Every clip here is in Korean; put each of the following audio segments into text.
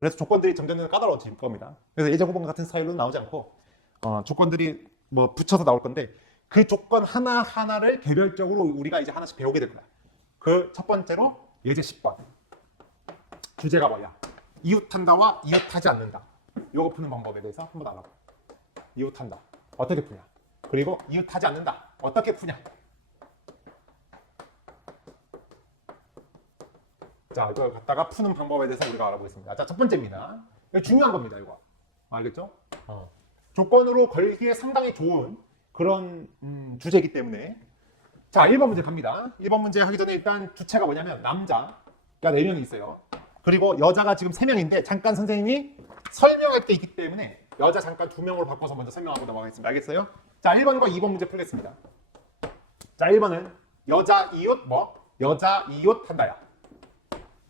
그래서 조건들이 점점 까다로워질 겁니다. 그래서 예제 호번 같은 스타일로 나오지 않고 조건들이 뭐 붙여서 나올 건데 그 조건 하나하나를 개별적으로 우리가 이제 하나씩 배우게 될 거야. 그 첫 번째로 예제 10번. 주제가 뭐야? 이웃한다와 이웃하지 않는다. 요거 푸는 방법에 대해서 한번 알아봐. 이웃한다. 어떻게 푸냐? 그리고 이웃하지 않는다. 어떻게 푸냐? 자, 이걸 갖다가 푸는 방법에 대해서 우리가 알아보겠습니다. 자, 첫 번째입니다. 이거 중요한 겁니다, 이거. 알겠죠? 조건으로 걸기에 상당히 좋은 그런 주제이기 때문에. 자, 1번 문제 갑니다. 1번 문제 하기 전에 일단 주체가 뭐냐면 남자가 4명이 있어요. 그리고 여자가 지금 3명인데 잠깐 선생님이 설명할 게 있기 때문에 여자 잠깐 2명으로 바꿔서 먼저 설명하고 넘어가겠습니다. 알겠어요? 자, 1번과 2번 문제 풀겠습니다. 자, 1번은 여자 이웃 여자 이웃 한다야.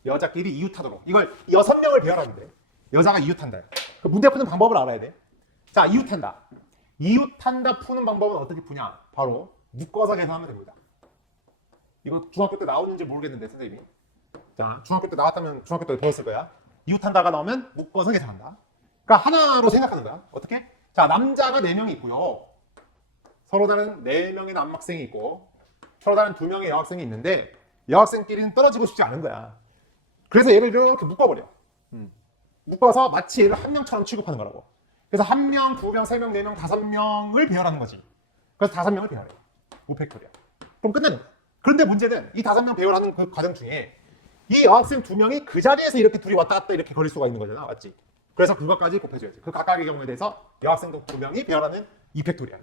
여자끼리 이웃하도록. 이걸 6명을 배열하는데 여자가 이웃한다야. 그 문제 푸는 방법을 알아야 돼. 자, 이웃한다. 이웃한다 푸는 방법은 어떻게 푸냐? 바로 묶어서 계산하면 됩니다. 이거 중학교 때 나오는지 모르겠는데 선생님이. 자, 중학교 때 나왔다면 중학교 때 배웠을 거야. 이웃한다가 나오면 묶어서 계산한다. 그러니까 하나로 생각하는 거야. 어떻게? 자, 남자가 4명이 있고요. 서로 다른 4명의 남학생이 있고 서로 다른 2명의 여학생이 있는데 여학생끼리는 떨어지고 싶지 않은 거야. 그래서 얘를 이렇게 묶어버려. 묶어서 마치 얘를 한 명처럼 취급하는 거라고. 그래서 1명, 2명, 3명, 4명, 5명을 배열하는 거지. 그래서 5명을 배열해. 5팩토리야. 그럼 끝나는 거야. 그런데 문제는 이 5명 배열하는 그 과정 중에 이 여학생 2명이 그 자리에서 이렇게 둘이 왔다 갔다 이렇게 거릴 수가 있는 거잖아. 맞지? 그래서 그것까지 곱해줘야지. 그 각각의 경우에 대해서 여학생 2명이 배열하는 2팩토리야.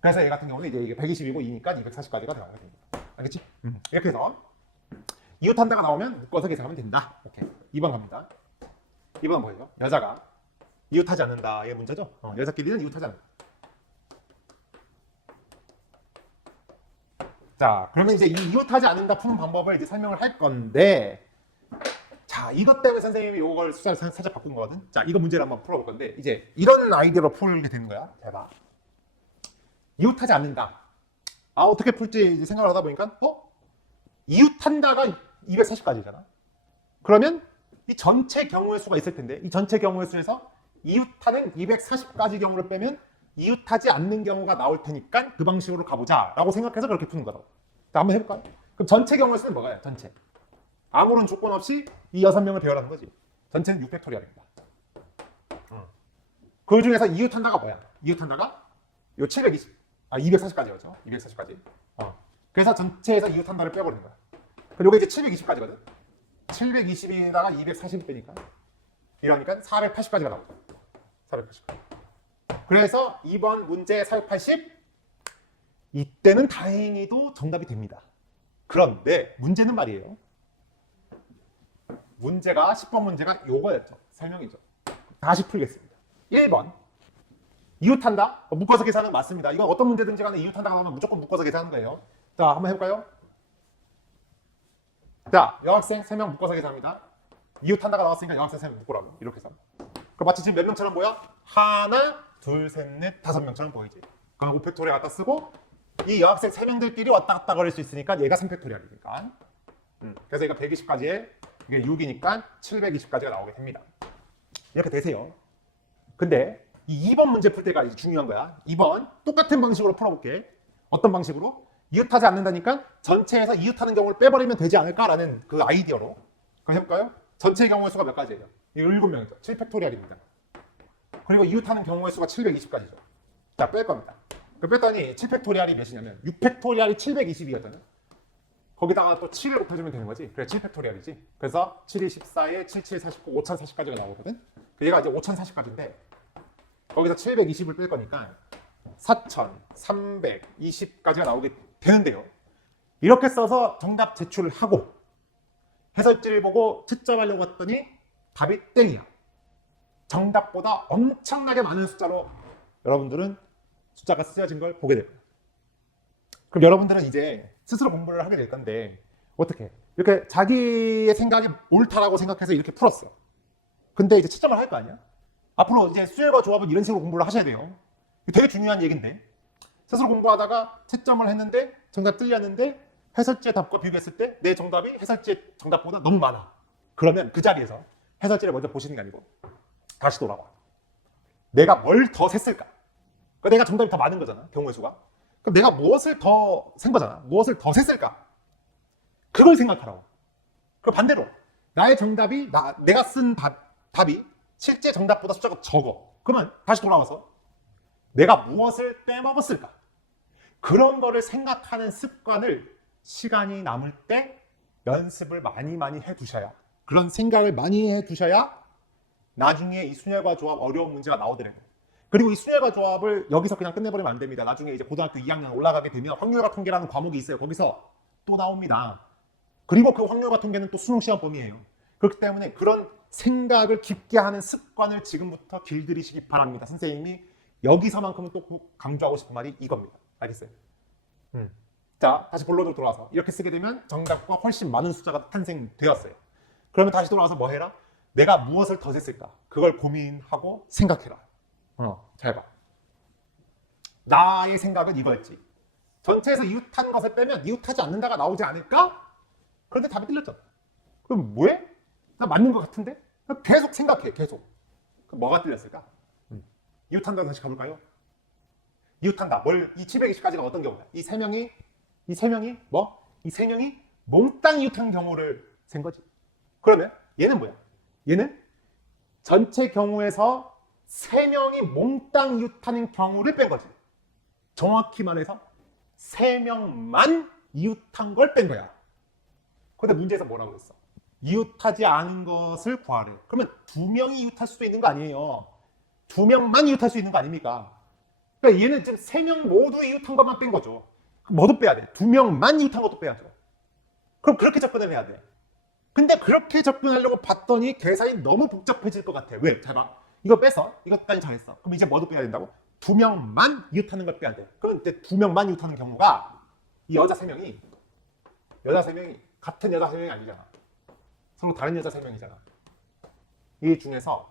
그래서 얘 같은 경우는 이제 이게 120이고 2니까 240까지가 들어가는 겁니다. 알겠지? 이렇게 해서 이웃한다가 나오면 묶어서 계산하면 된다. 오케이. 2번 갑니다. 2번 뭐예요? 여자가 이웃하지 않는다. 이게 문제죠? 여자끼리는 이웃하지 않는다. 자, 그러면 이제 이 이웃하지 않는다 푸는 방법을 이제 설명을 할 건데, 자, 이것 때문에 선생님이 이걸 숫자를 살짝 바꾼 거거든. 자, 이거 문제를 한번 풀어볼 건데, 이제 이런 아이디어로 풀게 되는 거야. 대박. 이웃하지 않는다. 아, 어떻게 풀지 이제 생각을 하다 보니까, 이웃한다가 240까지잖아. 그러면 이 전체 경우의 수가 있을 텐데, 이 전체 경우의 수에서 이웃하는 240까지 경우를 빼면 이웃하지 않는 경우가 나올 테니까 그 방식으로 가보자 라고 생각해서 그렇게 푸는 거라고. 자, 한번 해볼까요? 그럼 전체 경우의 수는 뭐가요? 전체. 아무런 조건 없이 이 6명을 배열하는 거지. 전체는 6팩토리얼입니다. 그 중에서 이웃한다가 뭐야? 이웃한다가 요 240까지였죠. 240까지. 그래서 전체에서 이웃한다를 빼버리는 거야. 그리고 이게 이제 720까지거든. 720에다가 240 빼니까 이러니까 480까지가 나오죠. 480까지. 그래서 2번 문제 480 이때는 다행히도 정답이 됩니다. 그런데 문제는 말이에요. 문제가 10번 문제가 요거였죠. 설명이죠. 다시 풀겠습니다. 1번 이웃한다. 묶어서 계산은 맞습니다. 이건 어떤 문제든지 간에 이웃한다가 나오면 무조건 묶어서 계산하는 거예요. 자, 한번 해볼까요? 자, 여학생 3명 묶어서 계산합니다. 이웃한다가 나왔으니까 여학생 3명 묶으라고. 이렇게 해서. 그럼 마치 지금 몇 명처럼 보여? 하나, 둘, 셋, 넷, 5명처럼 보이지. 그럼 5팩토리얼 갖다 쓰고 이 여학생 3명들끼리 왔다 갔다 거릴 수 있으니까 얘가 3팩토리얼이니까. 그래서 얘가 120까지에 이게 6이니까 720까지가 나오게 됩니다. 이렇게 되세요. 근데 이 2번 문제 풀 때가 이제 중요한 거야. 2번 똑같은 방식으로 풀어볼게. 어떤 방식으로? 이웃하지 않는다니까 전체에서 이웃하는 경우를 빼버리면 되지 않을까라는 그 아이디어로. 그럼 해볼까요? 전체의 경우의 수가 몇 가지예요? 7명이죠. 7팩토리얼입니다. 그리고 이웃하는 경우의 수가 720까지죠. 자, 뺄 겁니다. 그 뺐더니 7팩토리얼이 몇이냐면 6팩토리얼이 720이었잖아요. 거기다가 또 7을 곱해주면 되는 거지. 그래 7팩토리얼이지. 그래서 7이 14에 77, 49, 5040까지가 나오거든. 얘가 이제 5040까지인데 거기서 720을 뺄 거니까 4320까지가 나오게 되는데요. 이렇게 써서 정답 제출을 하고 해설지를 보고 채점하려고 했더니 답이 땡이야. 정답보다 엄청나게 많은 숫자로 여러분들은 숫자가 쓰여진 걸 보게 됩니다. 그럼 여러분들은 이제 스스로 공부를 하게 될 건데 어떻게? 이렇게 자기의 생각이 옳다라고 생각해서 이렇게 풀었어. 근데 이제 채점을 할 거 아니야? 앞으로 이제 수열과 조합은 이런 식으로 공부를 하셔야 돼요. 되게 중요한 얘기인데 스스로 공부하다가 채점을 했는데 정답 틀렸는데 해설지의 답과 비교했을 때 내 정답이 해설지의 정답보다 너무 많아. 그러면 그 자리에서 해설지를 먼저 보시는 게 아니고 다시 돌아와. 내가 뭘 더 셌을까? 그러니까 내가 정답이 더 많은 거잖아, 경우의 수가. 그럼 내가 무엇을 더 센 거잖아. 무엇을 더 셌을까? 그걸 생각하라고. 그럼 반대로 나의 정답이 내가 쓴 답이 실제 정답보다 숫자가 적어. 그러면 다시 돌아와서 내가 무엇을 빼먹었을까? 그런 거를 생각하는 습관을 시간이 남을 때 연습을 많이 해두셔야, 그런 생각을 많이 해두셔야 나중에 이 순열과 조합 어려운 문제가 나오더라고요. 그리고 이 순열과 조합을 여기서 그냥 끝내버리면 안 됩니다. 나중에 이제 고등학교 2학년 올라가게 되면 확률과 통계라는 과목이 있어요. 거기서 또 나옵니다. 그리고 그 확률과 통계는 또 수능 시험 범위예요. 그렇기 때문에 그런 생각을 깊게 하는 습관을 지금부터 길들이시기 바랍니다. 선생님이 여기서만큼은 또 강조하고 싶은 말이 이겁니다. 알겠어요? 자, 다시 본론으로 돌아와서 이렇게 쓰게 되면 정답과 훨씬 많은 숫자가 탄생되었어요. 그러면 다시 돌아와서 뭐 해라? 내가 무엇을 더 셌을까? 그걸 고민하고 생각해라. 잘 봐. 나의 생각은 이거였지. 전체에서 이웃한 것을 빼면 이웃하지 않는다가 나오지 않을까? 그런데 답이 틀렸잖아. 그럼 뭐해? 나 맞는 것 같은데? 계속 생각해, 계속. 그럼 뭐가 틀렸을까? 이웃한다 다시 가볼까요? 이웃한다. 이 720까지가 어떤 경우야? 이 세 명이 몽땅 이웃한 경우를 센 거지. 그러면 얘는 뭐야? 얘는 전체 경우에서 3명이 몽땅 이웃하는 경우를 뺀 거지. 정확히 말해서 3명만 이웃한 걸 뺀 거야. 근데 문제에서 뭐라고 그랬어? 이웃하지 않은 것을 구하래. 그러면 2명이 이웃할 수도 있는 거 아니에요. 2명만 이웃할 수 있는 거 아닙니까? 그러니까 얘는 지금 3명 모두 이웃한 것만 뺀 거죠. 뭐도 빼야 돼. 2명만 이웃한 것도 빼야죠. 그럼 그렇게 접근을 해야 돼. 근데 그렇게 접근하려고 봤더니 계산이 너무 복잡해질 것 같아. 왜? 잘 봐. 이거 빼서 이것까지 잘했어. 그럼 이제 뭐도 빼야 된다고? 2명만 이웃하는 걸 빼야 돼. 그럼 이제 2명만 이웃하는 경우가 이 여자 3명이 같은 여자 3명이 아니잖아. 서로 다른 여자 3명이잖아. 이 중에서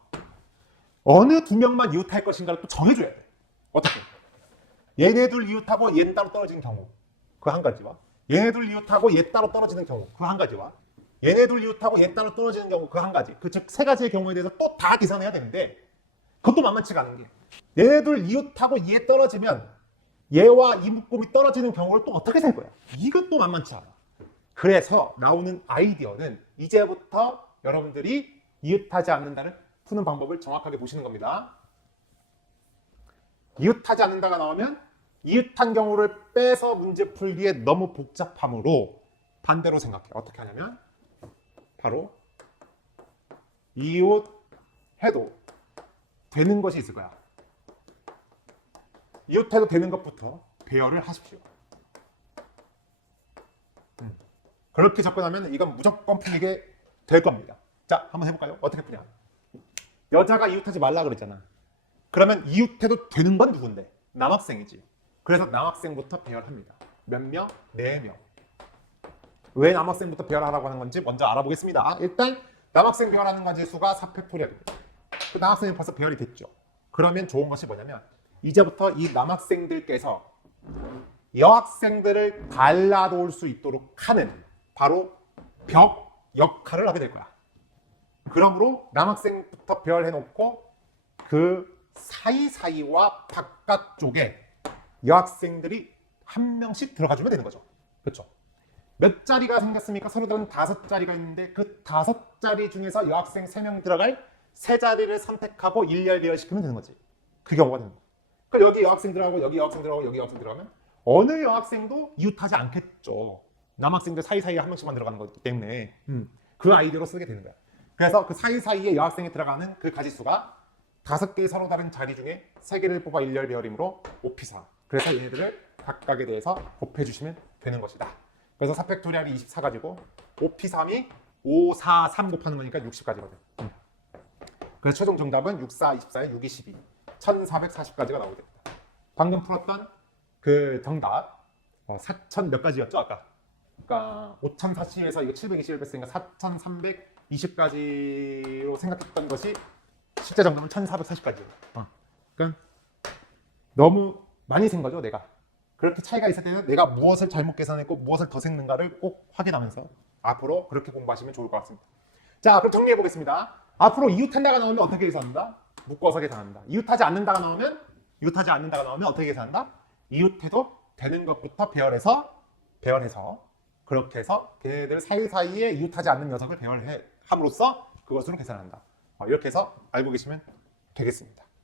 어느 2명만 이웃할 것인가를 또 정해줘야 돼. 어떻게? 얘네들 이웃하고 얘 따로 떨어지는 경우 그 한 가지와 얘네들 이웃하고 얘 따로 떨어지는 경우 그 한 가지와 얘네들 이웃하고 얘 따로 떨어지는 경우 그 한 가지, 그 즉 세 가지의 경우에 대해서 또 다 계산해야 되는데 그것도 만만치가 않은 게 얘네들 이웃하고 얘 떨어지면 얘와 이 묶음이 떨어지는 경우를 또 어떻게 셀 거야? 이것도 만만치 않아. 그래서 나오는 아이디어는 이제부터 여러분들이 이웃하지 않는다는 푸는 방법을 정확하게 보시는 겁니다. 이웃하지 않는다가 나오면 이웃한 경우를 빼서 문제 풀기에 너무 복잡하므로 반대로 생각해. 어떻게 하냐면 바로 이웃해도 되는 것이 있을 거야. 이웃해도 되는 것부터 배열을 하십시오. 그렇게 접근하면 이건 무조건 풀리게 될 겁니다. 자, 한번 해볼까요? 어떻게 풀냐? 여자가 이웃하지 말라 그랬잖아. 그러면 이웃해도 되는 건 누군데? 남학생이지. 그래서 남학생부터 배열합니다. 몇 명? 4명. 왜 남학생부터 배열하라고 하는 건지 먼저 알아보겠습니다. 일단 남학생 배열하는 가지 수가 4팩토리얼입니다. 그 남학생이 벌써 배열이 됐죠. 그러면 좋은 것이 뭐냐면 이제부터 이 남학생들께서 여학생들을 갈라놓을 수 있도록 하는 바로 벽 역할을 하게 될 거야. 그러므로 남학생부터 배열해놓고 그 사이사이와 바깥쪽에 여학생들이 한 명씩 들어가주면 되는 거죠. 그렇죠? 몇 자리가 생겼습니까? 서로 다른 5자리가 있는데 그 5자리 중에서 여학생 3명 들어갈 3자리를 선택하고 일렬 배열시키면 되는 거지. 그 경우가 되는 거야. 그러니까 여기 여학생들하고 여기 여학생들하고 여기 여학생 들어가면 어느 여학생도 이웃하지 않겠죠. 남학생들 사이사이에 한 명씩만 들어가는 거기 때문에 그 아이디어로 쓰게 되는 거야. 그래서 그 사이사이에 여학생이 들어가는 그 가지수가 5개의 서로 다른 자리 중에 3개를 뽑아 일렬 배열이므로 5P4. 그래서 얘네들을 각각에 대해서 곱해주시면 되는 것이다. 그래서 4팩토리얼이 24가지고 5P3이 5, 4, 3 곱하는 거니까 60가지거든. 그래서 최종 정답은 6, 4, 24에 6, 22. 1440가지가 나오게 됩니다. 방금 풀었던 그 정답 4000 몇 가지였죠 아까? 그러니까 5040에서 이거 721 뺐으니까 4320가지로 생각했던 것이 실제 정답은 1440가지예요. 그러니까 너무 많이 센 거죠 내가. 그렇게 차이가 있을 때는 내가 무엇을 잘못 계산했고 무엇을 더 셌는가를 꼭 확인하면서 앞으로 그렇게 공부하시면 좋을 것 같습니다. 자, 그럼 정리해 보겠습니다. 앞으로 이웃한다가 나오면 어떻게 계산한다? 묶어서 계산한다. 이웃하지 않는다가 나오면 어떻게 계산한다? 이웃해도 되는 것부터 배열해서 그렇게 해서 걔네들 사이사이에 이웃하지 않는 녀석을 배열함으로써 그것으로 계산한다. 이렇게 해서 알고 계시면 되겠습니다.